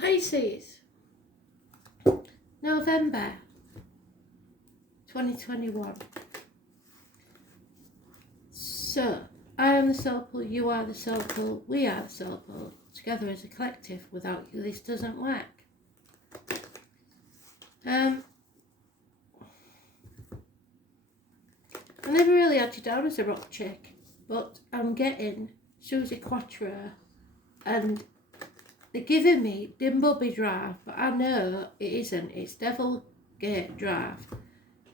Pisces, November 2021. So, I am the soul pool, you are the soul pool, we are the soul pool. Together as a collective. Without you, this doesn't work. I never really had you down as a rock chick, but I'm getting Susie Quattro, and they're giving me Dimbleby Drive, but I know it isn't. It's Devil Gate Drive.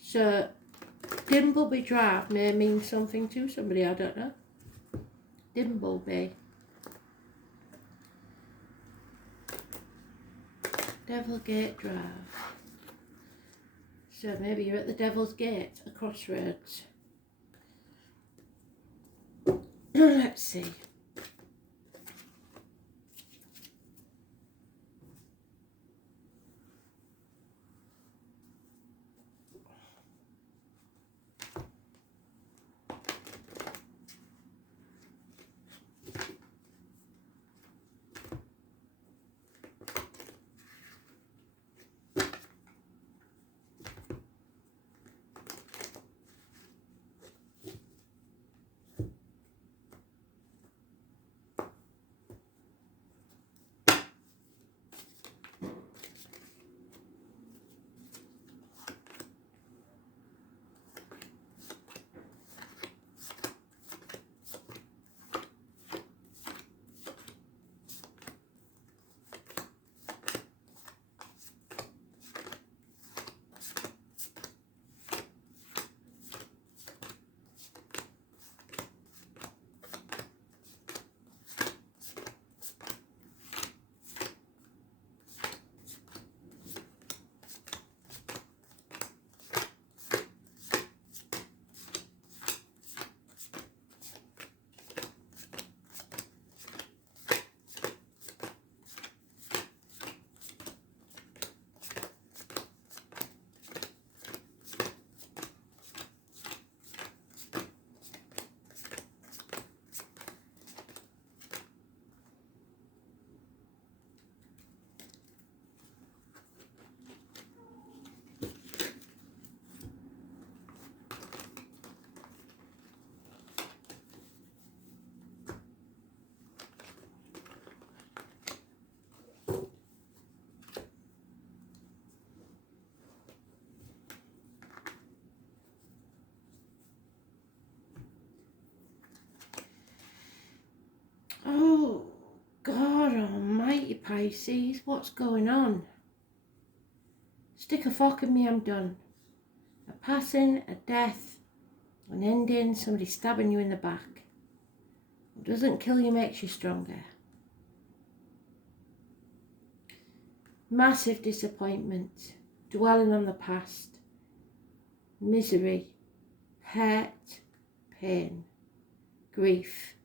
So Dimbleby Drive may mean something to somebody, I don't know. Dimbleby. Devil Gate Drive. So maybe you're at the Devil's Gate, a crossroads. Let's see. Oh, God almighty, Pisces, what's going on? Stick a fork in me, I'm done. A passing, a death, an ending, somebody stabbing you in the back. What doesn't kill you makes you stronger. Massive disappointment, dwelling on the past, misery, hurt, pain, grief.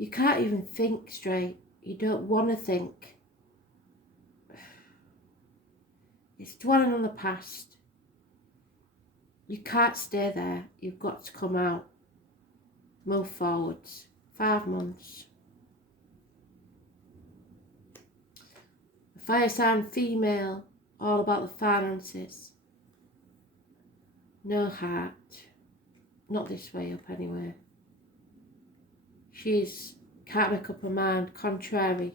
You can't even think straight. You don't want to think. It's dwelling on the past. You can't stay there. You've got to come out. Move forwards. 5 months. A fire sign female. All about the finances. No heart. Not this way up anyway. She's can't make up her mind, contrary,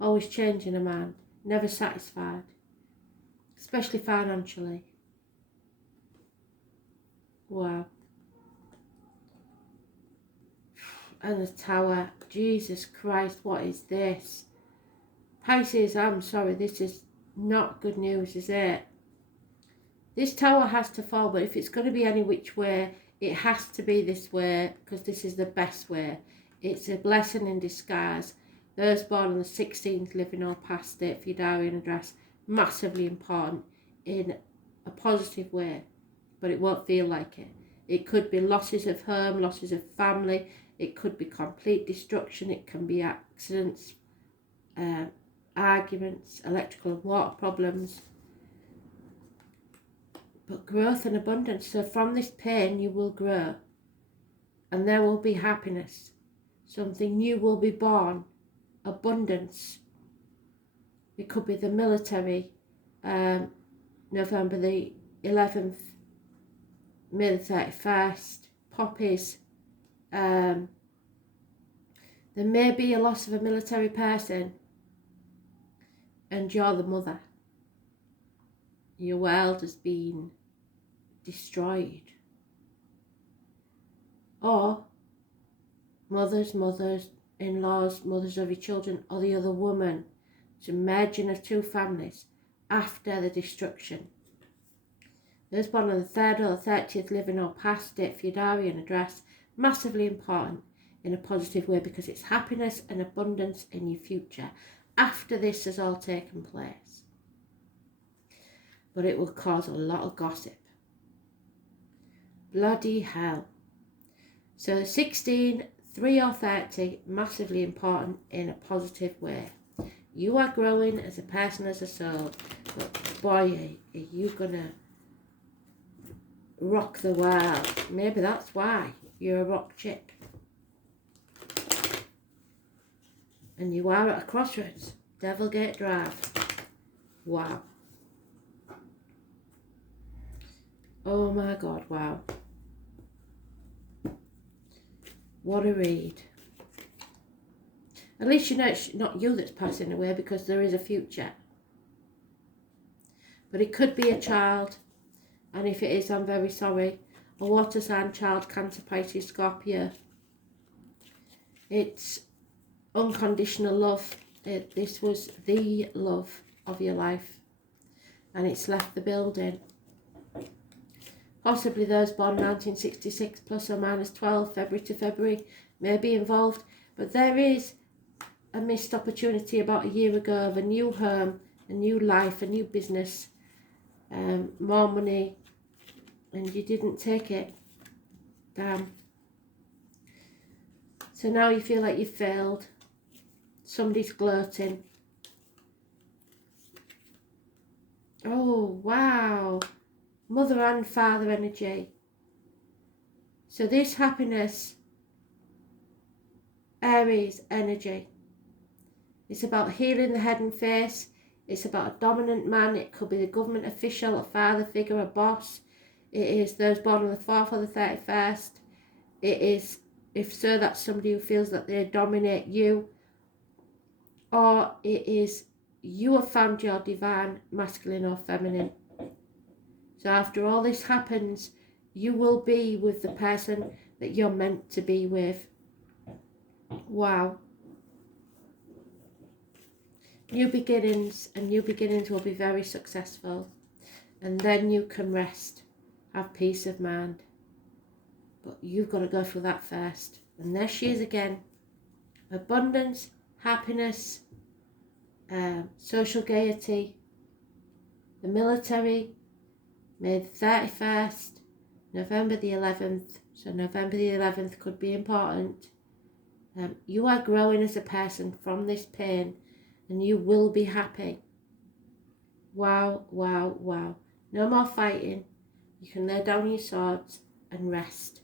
always changing her mind, never satisfied, especially financially. Wow. And the Tower, Jesus Christ, what is this? Pisces, I'm sorry, this is not good news, is it? This Tower has to fall, but if it's going to be any which way, it has to be this way, because this is the best way. It's a blessing in disguise. Those born on the 16th, living or past it, for your diary and address, massively important in a positive way, but it won't feel like it. It could be losses of home, losses of family, it could be complete destruction, it can be accidents, arguments, electrical and water problems, but growth and abundance. So from this pain you will grow, and there will be happiness. Something new will be born abundance. It could be the military, November the 11th, May the 31st, poppies. There may be a loss of a military person and you're the mother. Your world has been destroyed. Or mothers, in-laws, mothers of your children, or the other woman. It's a merging of two families after the destruction. Those born on the 3rd or the 30th, living or past, date for your diary and address, massively important in a positive way because it's happiness and abundance in your future after this has all taken place. But it will cause a lot of gossip. Bloody hell. So 16, 3 or 30, massively important in a positive way. You are growing as a person, as a soul, but boy, are you gonna rock the world. Maybe that's why you're a rock chick. And you are at a crossroads. Devilgate Drive. Wow. Oh my God, wow. What a read. At least you know it's not you that's passing away because there is a future. But it could be a child. And if it is, I'm very sorry. A water sign, child, Cancer, Pisces, Scorpio. It's unconditional love. This was the love of your life. And it's left the building. Possibly those born 1966 plus or minus 12, February to February, may be involved. But there is a missed opportunity about a year ago of a new home, a new life, a new business, more money, and you didn't take it. Damn. So now you feel like you failed. Somebody's gloating. Oh, wow. Mother and father energy. So this happiness, Aries energy. It's about healing the head and face. It's about a dominant man. It could be the government official, a father figure, a boss. It is those born on the 4th or the 31st. It is, if so, that's somebody who feels that they dominate you. Or it is you have found your divine masculine or feminine. So after all this happens, you will be with the person that you're meant to be with. Wow. New beginnings, and new beginnings will be very successful. And then you can rest, have peace of mind. But you've got to go through that first. And there she is again. Abundance, happiness, social gaiety, the military, May the 31st, November the 11th. So November the 11th could be important. You are growing as a person from this pain and you will be happy. Wow, wow, wow. No more fighting. You can lay down your swords and rest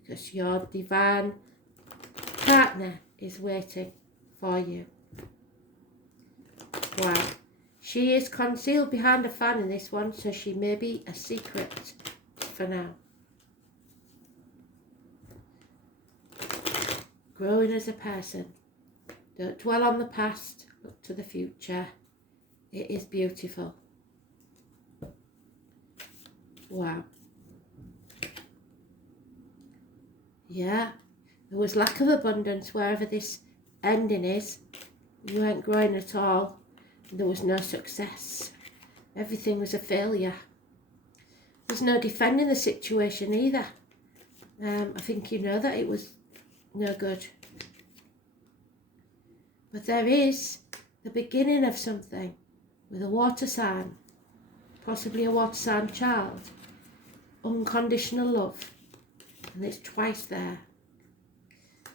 because your divine partner is waiting for you. Wow. She is concealed behind a fan in this one, so she may be a secret for now. Growing as a person. Don't dwell on the past, look to the future. It is beautiful. Wow. Yeah, there was lack of abundance wherever this ending is. You weren't growing at all. There was no success. Everything was a failure. There's no defending the situation either. I think you know that it was no good. But there is the beginning of something with a water sign, possibly a water sign child, unconditional love, and it's twice there.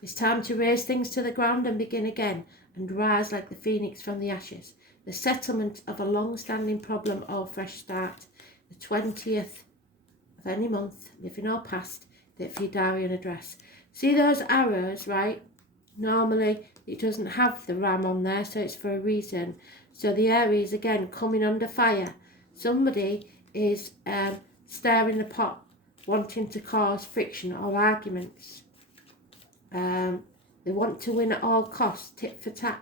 It's time to raise things to the ground and begin again and rise like the phoenix from the ashes. The settlement of a long-standing problem or fresh start. The 20th of any month, living or past, date for your diary and address. See those arrows, right? Normally It doesn't have the ram on there, so it's for a reason. So the Aries, again, coming under fire. Somebody is stirring the pot, wanting to cause friction or arguments. They want to win at all costs, tit for tat.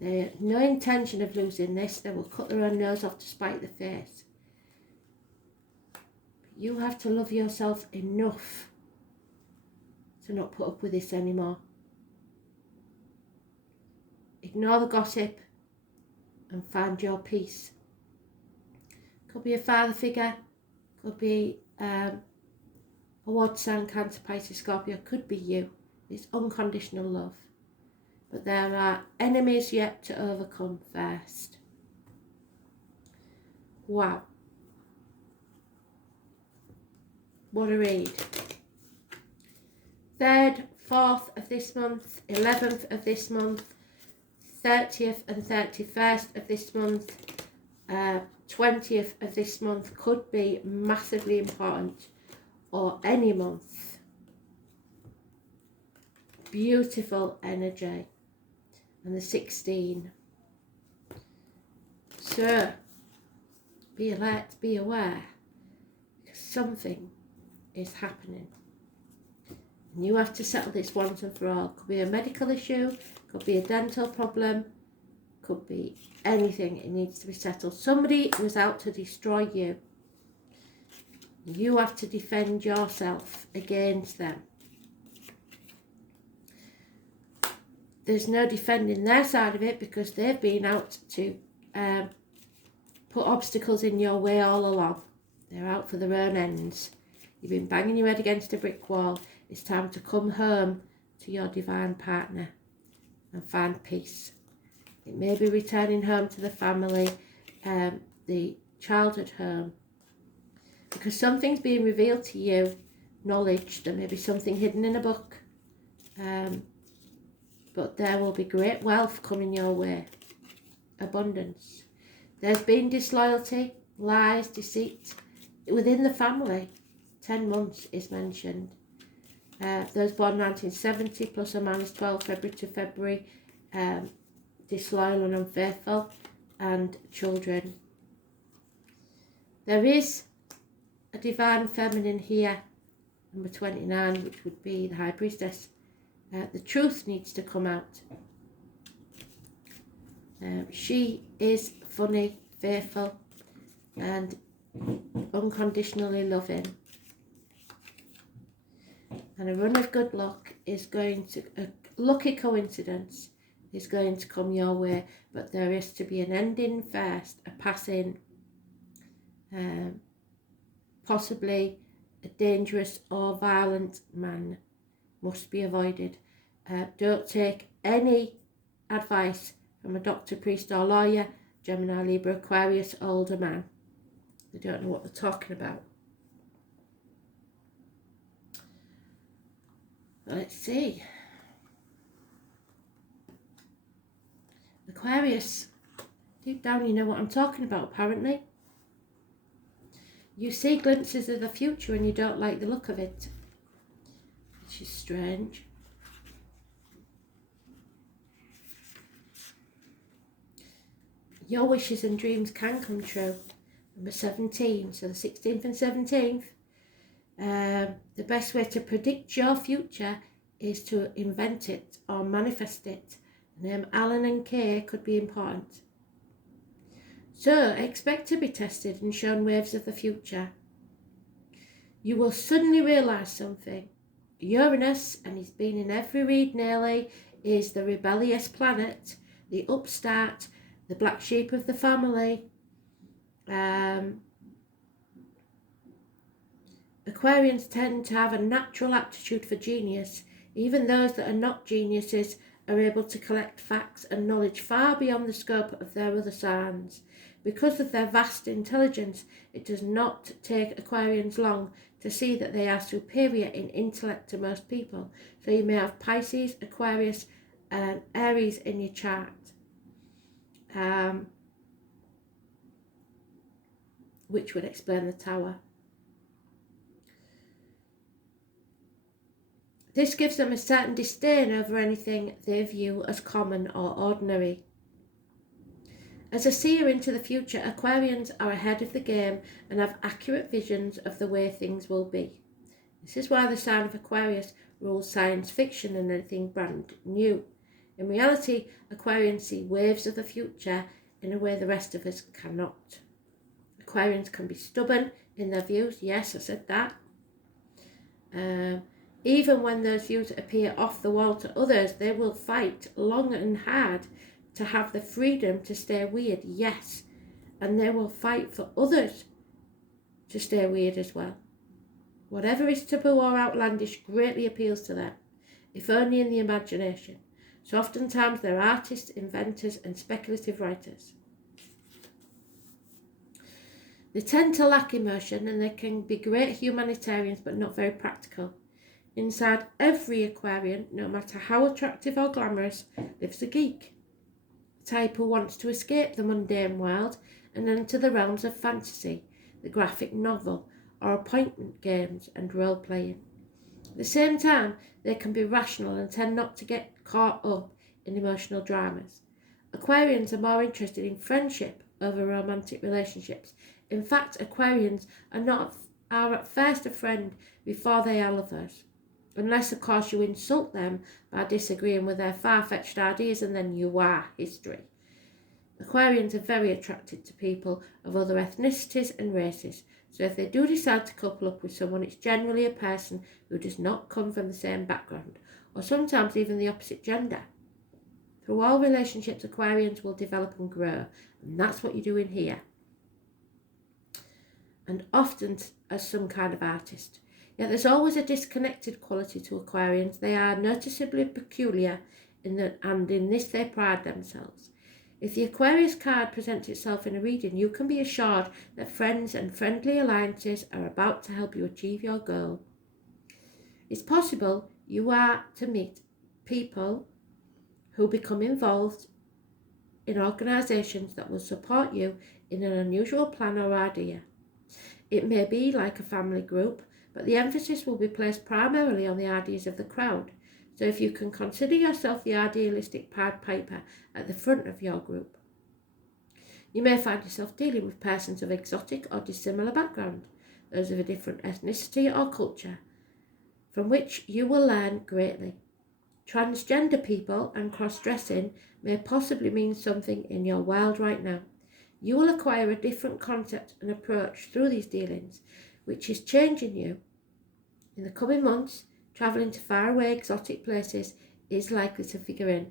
They have no intention of losing this. They will cut their own nose off to spite the face. You have to love yourself enough to not put up with this anymore. Ignore the gossip and find your peace. Could be a father figure, could be a water sign, Cancer, Pisces, Scorpio, could be you. It's unconditional love. But there are enemies yet to overcome first. Wow. What a read. 3rd, 4th of this month, 11th of this month, 30th and 31st of this month, 20th of this month could be massively important, or any month. Beautiful energy. And the 16. So, be alert, be aware, because something is happening. And you have to settle this once and for all. Could be a medical issue, could be a dental problem, could be anything. It needs to be settled. Somebody was out to destroy you. You have to defend yourself against them. There's no defending their side of it because they've been out to put obstacles in your way all along. They're out for their own ends. You've been banging your head against a brick wall. It's time to come home to your divine partner and find peace. It may be returning home to the family, the childhood home, because something's being revealed to you, knowledge. There may be something hidden in a book, but there will be great wealth coming your way, abundance. There's been disloyalty, lies, deceit within the family. 10 months is mentioned. Those born 1970 plus or minus 12 February to February, disloyal and unfaithful, and children. There is a divine feminine here, number 29, which would be the High Priestess. The truth needs to come out. She is funny, faithful, and unconditionally loving. And a run of good luck is going to, a lucky coincidence is going to come your way, but there is to be an ending first, a passing, possibly a dangerous or violent man must be avoided. Don't take any advice from a doctor, priest or lawyer, Gemini, Libra, Aquarius, older man. They don't know what they're talking about. Let's see. Aquarius, deep down you know what I'm talking about apparently. You see glimpses of the future and you don't like the look of it, which is strange. Your wishes and dreams can come true. Number 17, so the 16th and 17th. The best way to predict your future is to invent it or manifest it. The name Alan and Kay could be important. So expect to be tested and shown waves of the future. You will suddenly realise something. Uranus, and he's been in every read nearly, is the rebellious planet, the upstart, the black sheep of the family. Aquarians tend to have a natural aptitude for genius. Even those that are not geniuses are able to collect facts and knowledge far beyond the scope of their other signs. Because of their vast intelligence, it does not take Aquarians long to see that they are superior in intellect to most people. So you may have Pisces, Aquarius, and Aries in your chart. Which would explain the Tower. This gives them a certain disdain over anything they view as common or ordinary. As a seer into the future, Aquarians are ahead of the game and have accurate visions of the way things will be. This is why the sign of Aquarius rules science fiction and anything brand new. In reality, Aquarians see waves of the future in a way the rest of us cannot. Aquarians can be stubborn in their views. Yes, I said that. Even when those views appear off the wall to others, they will fight long and hard to have the freedom to stay weird. Yes, and they will fight for others to stay weird as well. Whatever is taboo or outlandish greatly appeals to them, if only in the imagination. So oftentimes they're artists, inventors, and speculative writers. They tend to lack emotion, and they can be great humanitarians but not very practical. Inside every Aquarian, no matter how attractive or glamorous, lives a geek. A type who wants to escape the mundane world and enter the realms of fantasy, the graphic novel, or appointment games and role-playing. At the same time, they can be rational and tend not to get caught up in emotional dramas. Aquarians are more interested in friendship over romantic relationships. In fact, Aquarians are at first a friend before they are lovers. Unless, of course, you insult them by disagreeing with their far-fetched ideas, and then you are history. Aquarians are very attracted to people of other ethnicities and races. So if they do decide to couple up with someone, it's generally a person who does not come from the same background, or sometimes even the opposite gender. Through all relationships, Aquarians will develop and grow, and that's what you're doing here. And often as some kind of artist. Yet there's always a disconnected quality to Aquarians. They are noticeably peculiar, and in this they pride themselves. If the Aquarius card presents itself in a reading, you can be assured that friends and friendly alliances are about to help you achieve your goal. It's possible you are to meet people who become involved in organisations that will support you in an unusual plan or idea. It may be like a family group, but the emphasis will be placed primarily on the ideas of the crowd. So if you can consider yourself the idealistic Pied Piper at the front of your group. You may find yourself dealing with persons of exotic or dissimilar background, those of a different ethnicity or culture, from which you will learn greatly. Transgender people and cross-dressing may possibly mean something in your world right now. You will acquire a different concept and approach through these dealings, which is changing you. In the coming months, travelling to faraway exotic places is likely to figure in.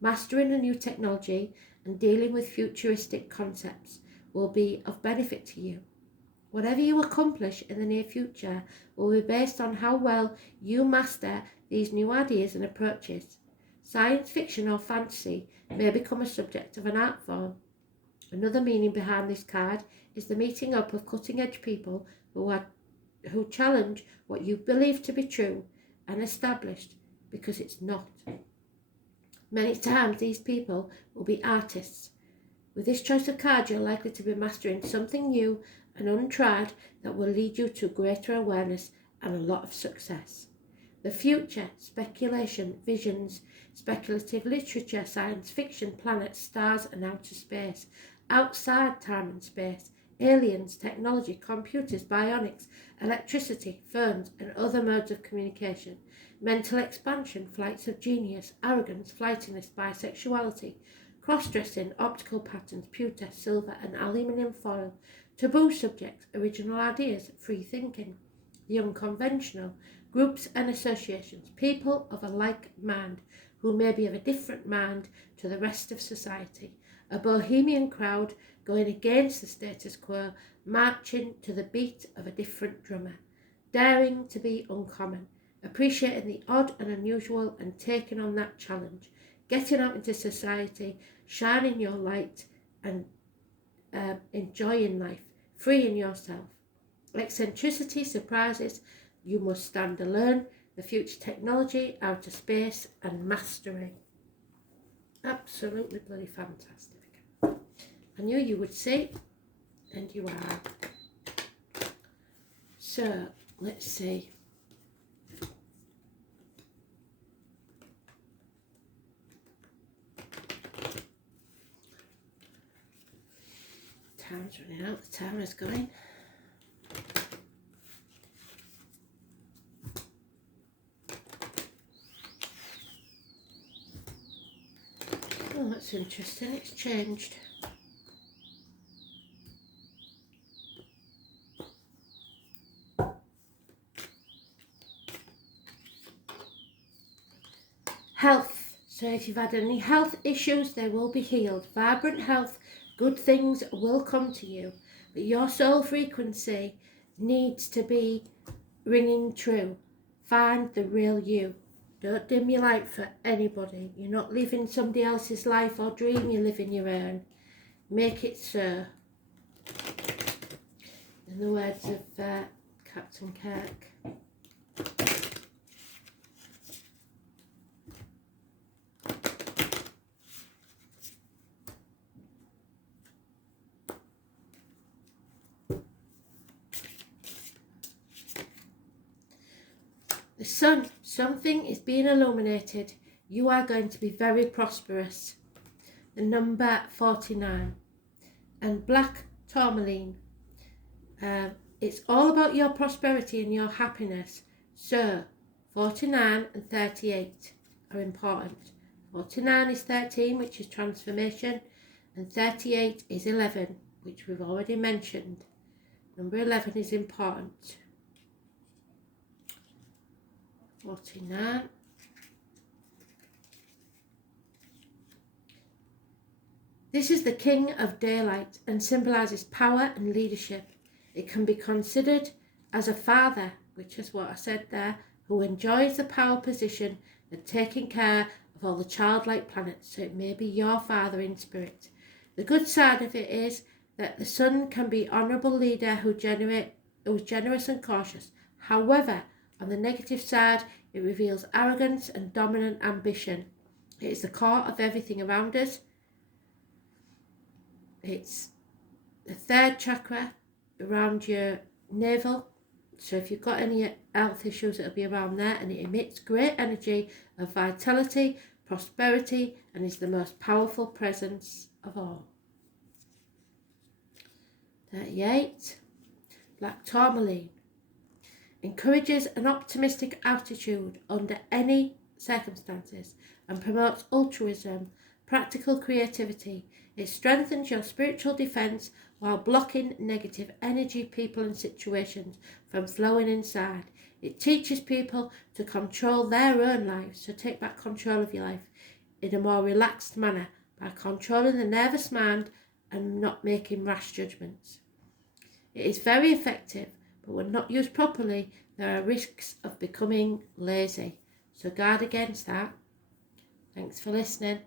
Mastering a new technology and dealing with futuristic concepts will be of benefit to you. Whatever you accomplish in the near future will be based on how well you master these new ideas and approaches. Science fiction or fantasy may become a subject of an art form. Another meaning behind this card is the meeting up of cutting-edge people who challenge what you believe to be true and established because it's not. Many times these people will be artists. With this choice of card, you're likely to be mastering something new and untried that will lead you to greater awareness and a lot of success. The future, speculation, visions, speculative literature, science fiction, planets, stars and outer space, outside time and space, aliens, technology, computers, bionics, electricity, phones and other modes of communication, mental expansion, flights of genius, arrogance, flightiness, bisexuality, cross-dressing, optical patterns, pewter, silver and aluminium foil, taboo subjects, original ideas, free thinking, the unconventional, groups and associations, people of a like mind who may be of a different mind to the rest of society, a bohemian crowd going against the status quo, marching to the beat of a different drummer, daring to be uncommon, appreciating the odd and unusual and taking on that challenge, getting out into society, shining your light and enjoying life, freeing yourself. Eccentricity, surprises, you must stand alone, the future technology, outer space and mastery. Absolutely bloody fantastic. I knew you would see, and you are. So, let's see. Time's running out, the timer's going. Oh, that's interesting, it's changed. Health. So if you've had any health issues, they will be healed. Vibrant health, good things will come to you. But your soul frequency needs to be ringing true. Find the real you. Don't dim your light for anybody. You're not living somebody else's life or dream, you're living your own. Make it so. In the words of Captain Kirk. The sun, something is being illuminated. You are going to be very prosperous. The number 49. And black tourmaline. It's all about your prosperity and your happiness. So, 49 and 38 are important. 49 is 13, which is transformation. And 38 is 11, which we've already mentioned. Number 11 is important. 49. This is the king of daylight and symbolises power and leadership. It can be considered as a father, which is what I said there, who enjoys the power position and taking care of all the childlike planets. So it may be your father in spirit. The good side of it is that the sun can be an honourable leader who's generous and cautious. However, on the negative side, it reveals arrogance and dominant ambition. It is the core of everything around us. It's the third chakra around your navel. So if you've got any health issues, it'll be around there. And it emits great energy of vitality, prosperity, and is the most powerful presence of all. 38. Black tourmaline. Encourages an optimistic attitude under any circumstances and promotes altruism, practical creativity. It strengthens your spiritual defense while blocking negative energy, people and situations from flowing inside. It teaches people to control their own lives, so take back control of your life in a more relaxed manner by controlling the nervous mind and not making rash judgments. It is very effective, but when not used properly, there are risks of becoming lazy. So guard against that. Thanks for listening.